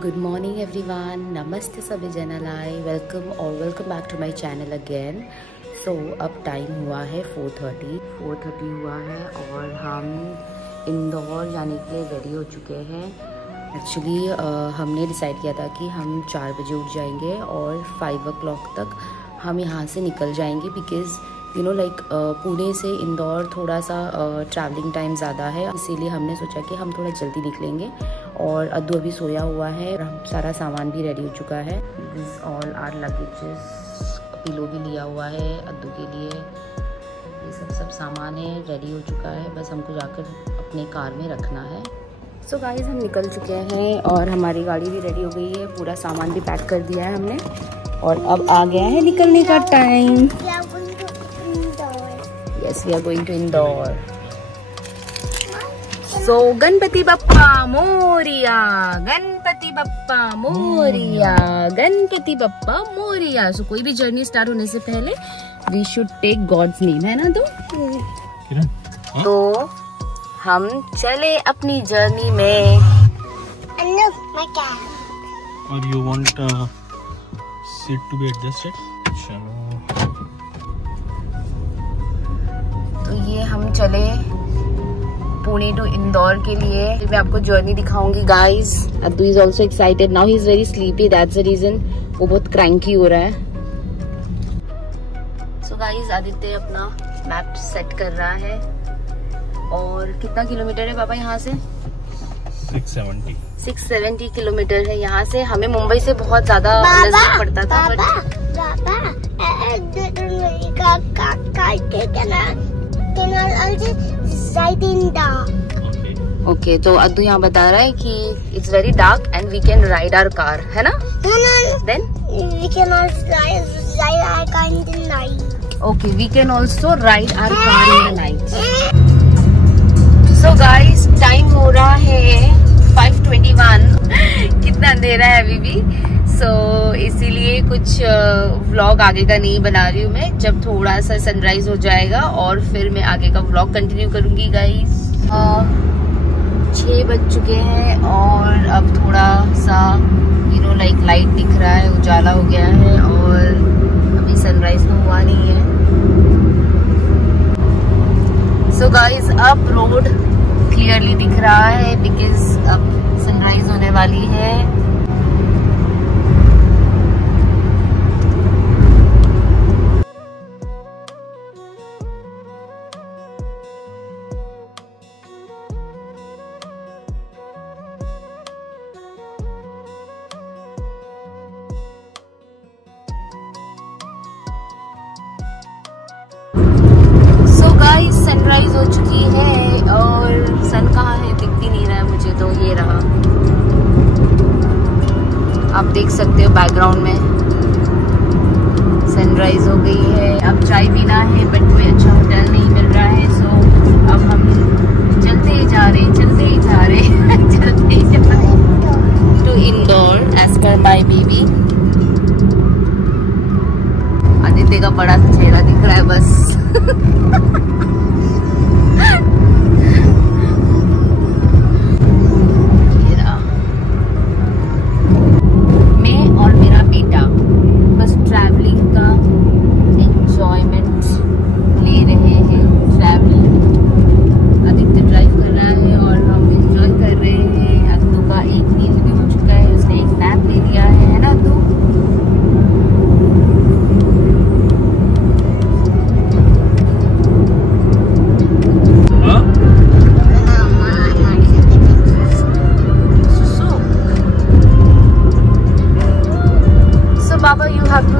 Good morning everyone, नमस्ते सभी जनल आई, welcome back to my channel again. So अब टाइम हुआ है 4:30 हुआ है और हम इंदौर जाने के लिए रेडी हो चुके हैं। एक्चुअली हमने डिसाइड किया था कि हम 4 बजे उठ जाएंगे और 5 o'clock तक हम यहाँ से निकल जाएंगे, because you know like Pune से इंदौर थोड़ा सा ट्रैवलिंग टाइम ज़्यादा है, इसीलिए हमने सोचा कि हम थोड़ा जल्दी निकलेंगे। और अद्दू अभी सोया हुआ है, सारा सामान भी रेडी हो चुका है। This all are luggages, pillow भी लिया हुआ है अद्दू के लिए, ये सब सामान है, रेडी हो चुका है, बस हमको जाकर अपने कार में रखना है। सो गाइस हम निकल चुके हैं और हमारी गाड़ी भी रेडी हो गई है, पूरा सामान भी पैक कर दिया है हमने और अब आ गया है निकलने का time. Yes, we are going to Indore. So Ganpati बप्पा मोरिया, गणपति बप्पा मोरिया, गणपति बप्पा मोरिया। सो कोई भी जर्नी स्टार्ट होने से पहले we should take god's name, है ना? तो हम चले अपनी जर्नी में। और you want seat to be adjusted? चलो, तो ये हम चले पुणे टू इंदौर के लिए। मैं आपको जर्नी दिखाऊंगी guys. Addu is also excited, now he is very sleepy, that's the reason वो बहुत क्रैंकी हो रहा है। सो गाइस आदित्य अपना मैप सेट कर रहा है। और कितना किलोमीटर है पापा यहाँ से? 670 किलोमीटर है यहाँ से। हमें मुंबई से बहुत ज्यादा नजदीक पड़ता था। ओके, तो अद्दू यहाँ बता रहा है कि it's very dark and we can ride our car, है ना? Then we can ride our car in the night. Okay, we can also ride our car in the night. So guys time हो रहा है 5:21 कितना अंधेरा है अभी भी। सो इसीलिए कुछ व्लॉग आगे का नहीं बना रही हूँ मैं, जब थोड़ा सा सनराइज हो जाएगा और फिर मैं आगे का व्लॉग कंटिन्यू करूंगी गाइस। 6 बज चुके हैं और अब थोड़ा सा यू नो लाइक लाइट दिख रहा है, उजाला हो गया है और अभी सनराइज तो हुआ नहीं है। सो गाइस अब रोड क्लियरली दिख रहा है बिकॉज अब सनराइज होने वाली है। सनराइज हो चुकी है और सन कहाँ है दिख भी नहीं रहा है मुझे, तो ये रहा, आप देख सकते हो बैकग्राउंड में सनराइज हो गई है। अब चाय पीना है बट कोई अच्छा होटल नहीं मिल रहा है, सो अब हम चलते ही जा रहे चलते ही जा रहे to Indore as per my baby. Aditya का बड़ा सा चेहरा दिख रहा है बस।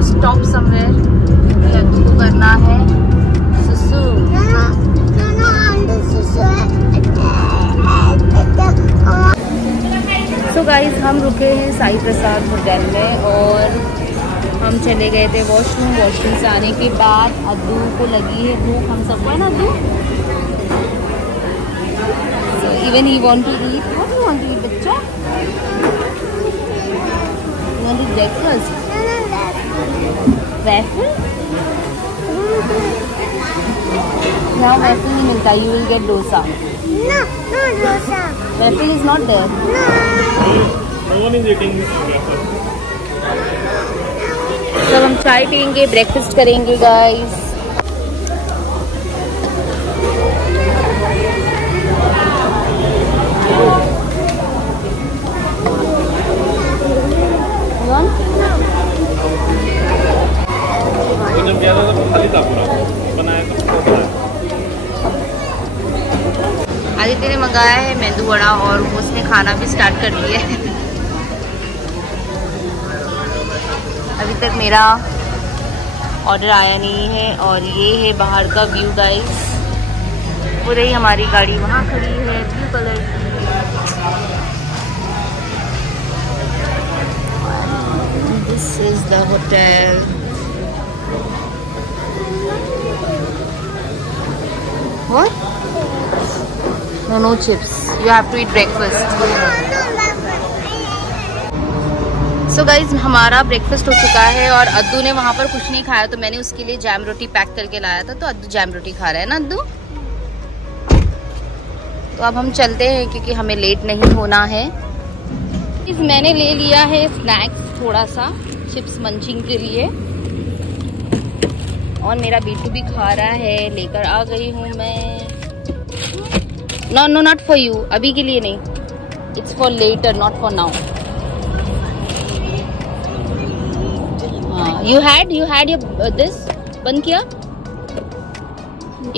स्टॉप समवेयर, अद्दू को करना है सुसु। सो गाइस हम रुके हैं साई प्रसाद होटल में और हम चले गए थे वॉशरूम से आने के बाद अद्दू को लगी है भूख, हम सबको है ना Addu? So even he want to eat. What you want to eat बच्चा? You want to eat breakfast? Waffle? यहाँ waffle नहीं मिलता. You will get dosa. No, no dosa. Waffle is not there. No one is eating waffle. सब हम चाय पियेंगे, breakfast करेंगे guys. जब गया था तो खाली था पूरा, बनाया तो. आदित्य ने मंगाया है मेंदू वड़ा और उसने खाना भी स्टार्ट कर दिया है. अभी तक मेरा ऑर्डर आया नहीं है. और ये है बाहर का व्यू गाइस. वो रही हमारी गाड़ी वहाँ खड़ी है ब्लू कलर की. This is the hotel. What? No, no chips. You have to eat breakfast. So guys, हमारा ब्रेकफास्ट हो चुका है और अद्दू ने वहाँ पर कुछ नहीं खाया तो मैंने उसके लिए जैम रोटी पैक करके लाया था. तो अद्दू जैम रोटी खा रहा है ना अद्दू. तो अब हम चलते हैं क्योंकि हमें लेट नहीं होना है. मैंने ले लिया है स्नैक्स थोड़ा सा चिप्स मंचिंग के लिए. और मेरा बीटू भी खा रहा है. लेकर आ गई हूँ मैं. No no not for you. अभी के लिए नहीं. It's for later not for now. You had your this बंद किया.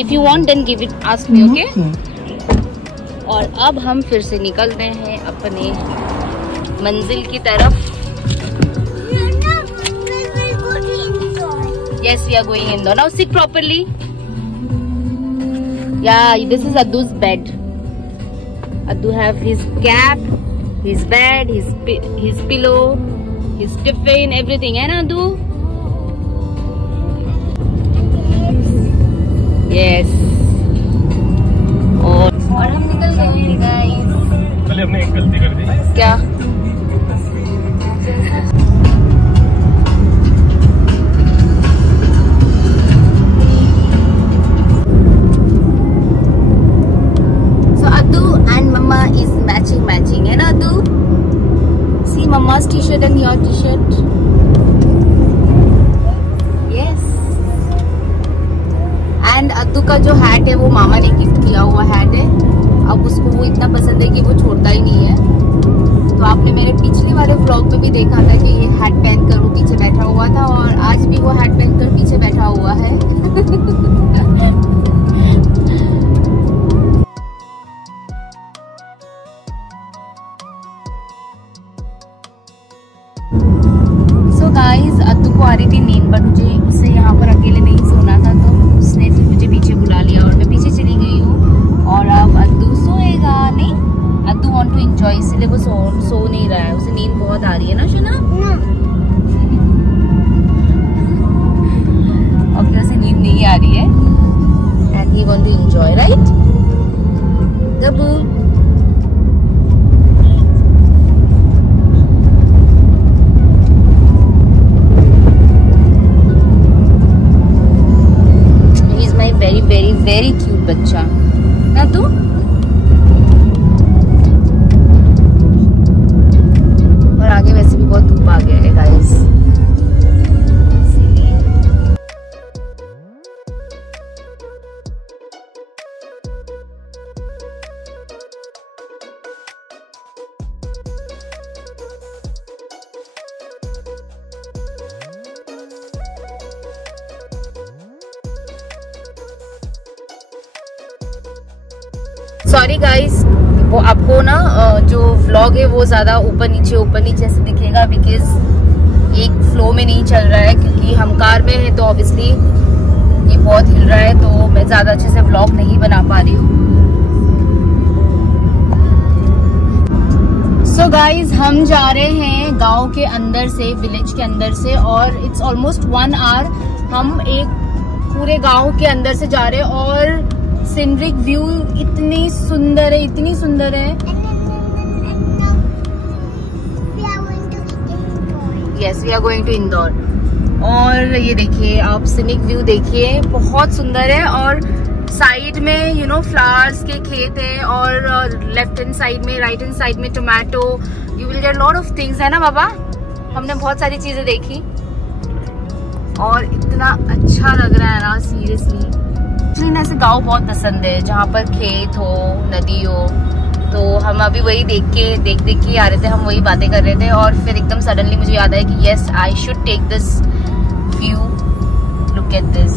If you want then give it, ask me, okay? और अब हम फिर से निकलते हैं अपने मंजिल की तरफ. Yes, we are going indoor. Now sit properly. Yeah, this is Addu's bed. Addu have his cap, his bed, his pillow, his tiffin, everything. है ना Addu? Yes. और हम निकल गए हैं guys. पहले हमने एक गलती कर दी. क्या? matching है ना Addu? See mama's t-shirt and your t-shirt. Yes. And Addu का जो हैट है वो मामा ने गिफ्ट किया हुआ हैट है. अब उसको वो इतना पसंद है कि वो छोड़ता ही नहीं है. तो आपने मेरे पिछले वाले व्लॉग में भी देखा था कि ये हैट पहनकर वो पीछे बैठा हुआ था और आज भी वो हैट पहनकर पीछे बैठा हुआ है. गाइस अद्दू को आ रही थी नींद पर मुझे उसे यहाँ पर अकेले नहीं सोना था तो उसने फिर मुझे पीछे बुला लिया और मैं पीछे चली गई हूँ. और अब अद्दू सोएगा नहीं. अद्दू वांट टू एंजॉय इसलिए वो सो नहीं रहा है. उसे नींद बहुत आ रही है ना शना. ओके उसे नींद नहीं आ रही है and he want to enjoy right Gabbu. Very cute बच्चा ना तू. और आगे वैसे भी बहुत धूप आ गया है गाइस. सॉरी गाइस वो आपको ना जो व्लॉग है वो ज़्यादा ऊपर नीचे से दिखेगा बिकॉज एक फ्लो में नहीं चल रहा है क्योंकि हम कार में हैं तो ऑब्वियसली ये बहुत हिल रहा है तो मैं ज़्यादा अच्छे से व्लॉग नहीं बना पा रही हूँ. सो गाइज हम जा रहे हैं गांव के अंदर से विलेज के अंदर से और इट्स ऑलमोस्ट 1 आवर. हम एक पूरे गांव के अंदर से जा रहे हैं और सीनरिक व्यू इतनी सुंदर है इतनी सुंदर है. Yes, we are going to Indore. और ये देखिए आप सिनिक व्यू देखिए, बहुत सुंदर है। और साइड में यू नो फ्लावर्स के खेत है, और लेफ्ट हैंड साइड में, राइट हैंड साइड में tomato, you will get lot of things, है ना बाबा। हमने बहुत सारी चीजें देखी और इतना अच्छा लग रहा है ना सीरियसली। एक्चुअली ना ऐसे गाँव बहुत पसंद है जहाँ पर खेत हो, नदी हो। तो हम अभी वही देख के आ रहे थे, हम वही बातें कर रहे थे, और फिर एकदम सडनली मुझे याद आया कि yes I should take this view, look at this.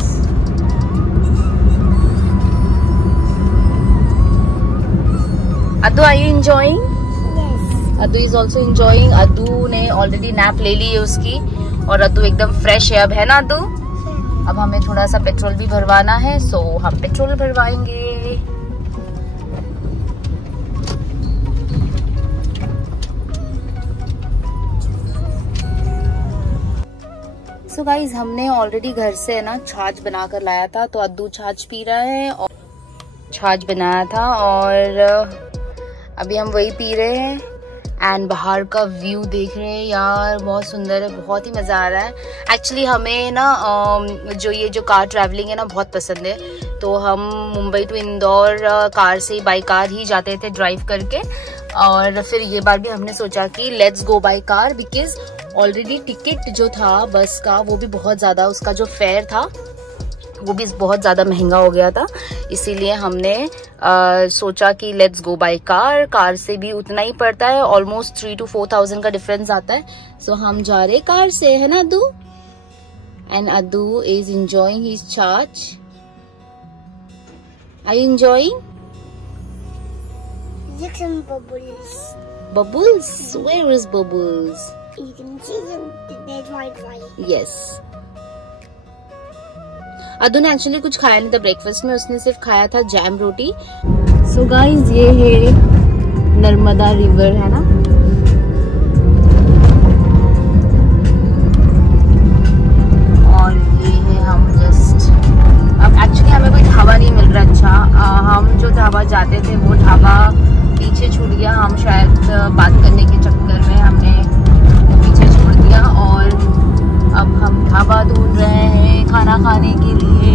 Addu are you enjoying? Yes. Addu is also enjoying. Addu ने ऑलरेडी नैप ले ली है उसकी, और अद्दू एकदम फ्रेश है अब, है ना अद्दू? अब हमें थोड़ा सा पेट्रोल भी भरवाना है, सो हम पेट्रोल भरवाएंगे। सो गाइज हमने ऑलरेडी घर से है ना छाछ बनाकर लाया था, तो अद्दू छाछ पी रहा है, और छाछ बनाया था और अभी हम वही पी रहे हैं। एंड बाहर का व्यू देख रहे हैं यार, बहुत सुंदर है, बहुत ही मज़ा आ रहा है। एक्चुअली हमें ना ये जो कार ट्रैवलिंग है ना बहुत पसंद है, तो हम मुंबई टू इंदौर कार से, बाई कार ही जाते थे ड्राइव करके। और फिर ये बार भी हमने सोचा कि let's go by car, because already ticket जो था बस का वो भी बहुत ज़्यादा, उसका जो फेयर था वो भी बहुत ज़्यादा महंगा हो गया था। इसीलिए हमने सोचा कि let's go by car. Car से भी उतना ही पड़ता है, ऑलमोस्ट 3,000 to 4,000 का डिफरेंस आता है। सो हम जा रहे कार से, है ना Addu? And Addu is enjoying his छाछ। Are you enjoying? Look some bubbles. Bubbles? Where is bubbles? You can see them. They're right. Yes. अद्दू ने एक्चुअली कुछ खाया नहीं था ब्रेकफास्ट में, उसने सिर्फ खाया था जैम रोटी। सो गाइज ये है नर्मदा रिवर, है ना? और ये है हम जस्ट, अब एक्चुअली हमें कोई ढाबा नहीं मिल रहा अच्छा। हम जो ढाबा जाते थे वो ढाबा पीछे छूट गया, हम शायद बात करने के चक्कर में हमने वो पीछे छोड़ दिया, और अब हम ढाबा ढूंढ रहे हैं खाना खाने के लिए।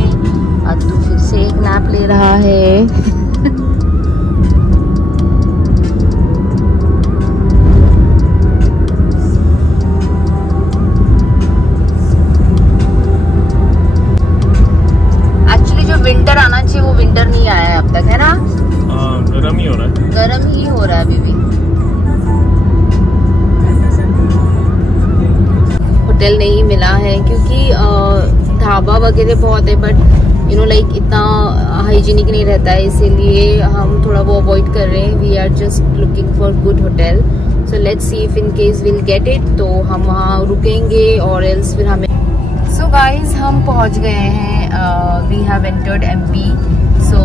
अद्दू फिर से एक नैप ले रहा है। एक्चुअली जो विंटर आना चाहिए वो विंटर नहीं आया है अब तक, है ना? गर्म ही हो रहा है, गर्म ही हो रहा है अभी भी। होटल नहीं मिला है क्योंकि ढाबा वगैरह बहुत है, बट यू नो लाइक इतना हाइजीनिक नहीं रहता है, इसीलिए हम थोड़ा वो अवॉइड कर रहे हैं। We are just looking for good hotel, so let's see if in case will get it, तो हम वहाँ रुकेंगे, और एल्स फिर हमें। सो गाइज हम पहुँच गए हैं, we have entered MP। So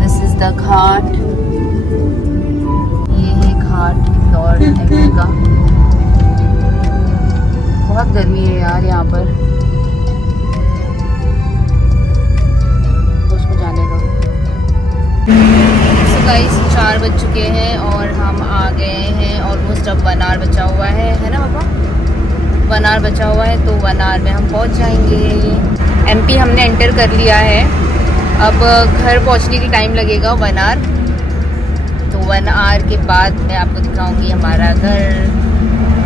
this is the ghat, ये है घाट इंदौर MP का। बहुत गर्मी है यार यहाँ पर, उसको जाने दो। So guys 4 बज चुके हैं और हम आ गए हैं, ऑलमोस्ट अब 1 आवर बचा हुआ है ना पापा? 1 आवर बचा हुआ है, तो 1 आवर में हम पहुँच जाएंगे। MP हमने एंटर कर लिया है, अब घर पहुँचने की टाइम लगेगा 1 आवर, तो 1 आवर के बाद मैं आपको दिखाऊंगी हमारा घर।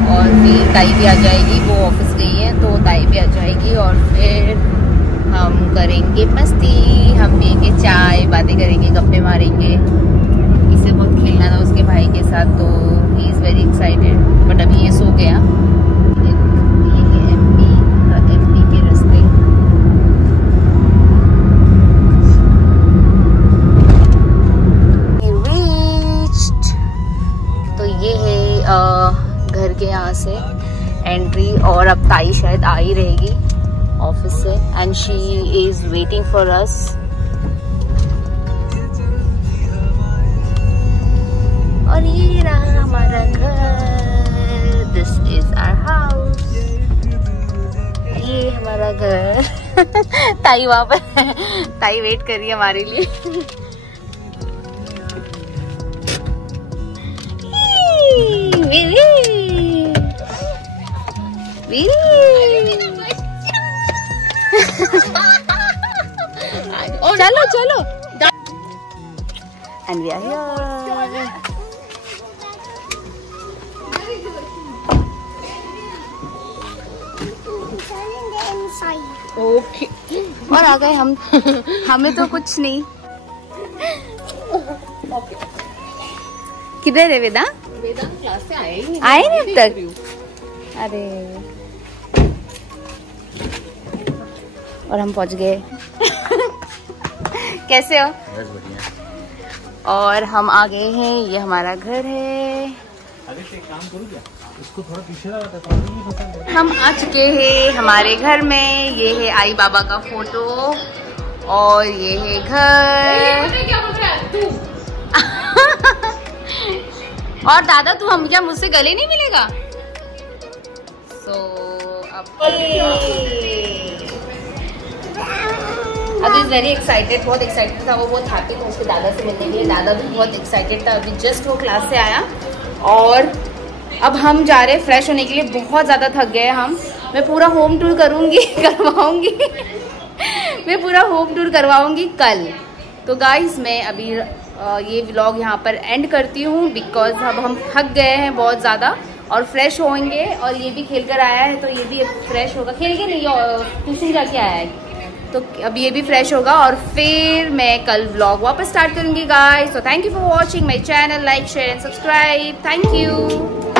और फिर ताई भी आ जाएगी, वो ऑफिस गई है, तो ताई भी आ जाएगी, और फिर हम करेंगे मस्ती, हम पियेंगे चाय, बातें करेंगे, गप्पे मारेंगे। इसे बहुत खेलना था उसके भाई के साथ, तो he is very excited, but अभी ये सो गया। ये है MP के रास्ते। तो ये है घर के यहाँ से एंट्री, और अब ताई शायद आ ही रहेगी ऑफिस से, and she is waiting for us. और ये रहा हमारा घर, दिस इज आवर हाउस, ये हमारा घर। ताई वहाँ पर ताई वेट कर रही है हमारे लिए। चलो चलो। And we are here. Okay और आ गए हम। हमें तो कुछ नहीं। किधर है वेदा? वेदा क्लास से आए नहीं अब तक। अरे और हम पहुंच गए। कैसे हो? बस बढ़िया। और हम आ गए हैं, ये हमारा घर है। अरे काम करूँ क्या? इसको थोड़ा पीछे लगा। हम आ चुके हैं हमारे घर में। ये है आई बाबा का फोटो और ये है घर। क्या बोल रहा है तू? और दादा तू हम क्या मुझसे गले नहीं मिलेगा? अभी वेरी एक्साइटेड, बहुत एक्साइटेड था वो, बहुत हैप्पी था उसके दादा से मिलने के लिए। दादा भी बहुत एक्साइटेड था। अभी जस्ट वो क्लास से आया और अब हम जा रहे हैं फ्रेश होने के लिए। बहुत ज़्यादा थक गए हम। मैं पूरा होम टूर करवाऊंगी मैं पूरा होम टूर करवाऊंगी कल। तो गाइस मैं अभी ये व्लॉग यहाँ पर एंड करती हूँ बिकॉज अब हम थक गए हैं बहुत ज़्यादा और फ्रेश होंगे। और ये भी खेल कर आया है तो ये भी फ्रेश होगा। खेल के नहीं, ट्यूशन जाके आया है तो अब ये भी फ्रेश होगा और फिर मैं कल व्लॉग वापस स्टार्ट करूँगी गाइस। तो thank you for watching my channel. Like share and subscribe. Thank you.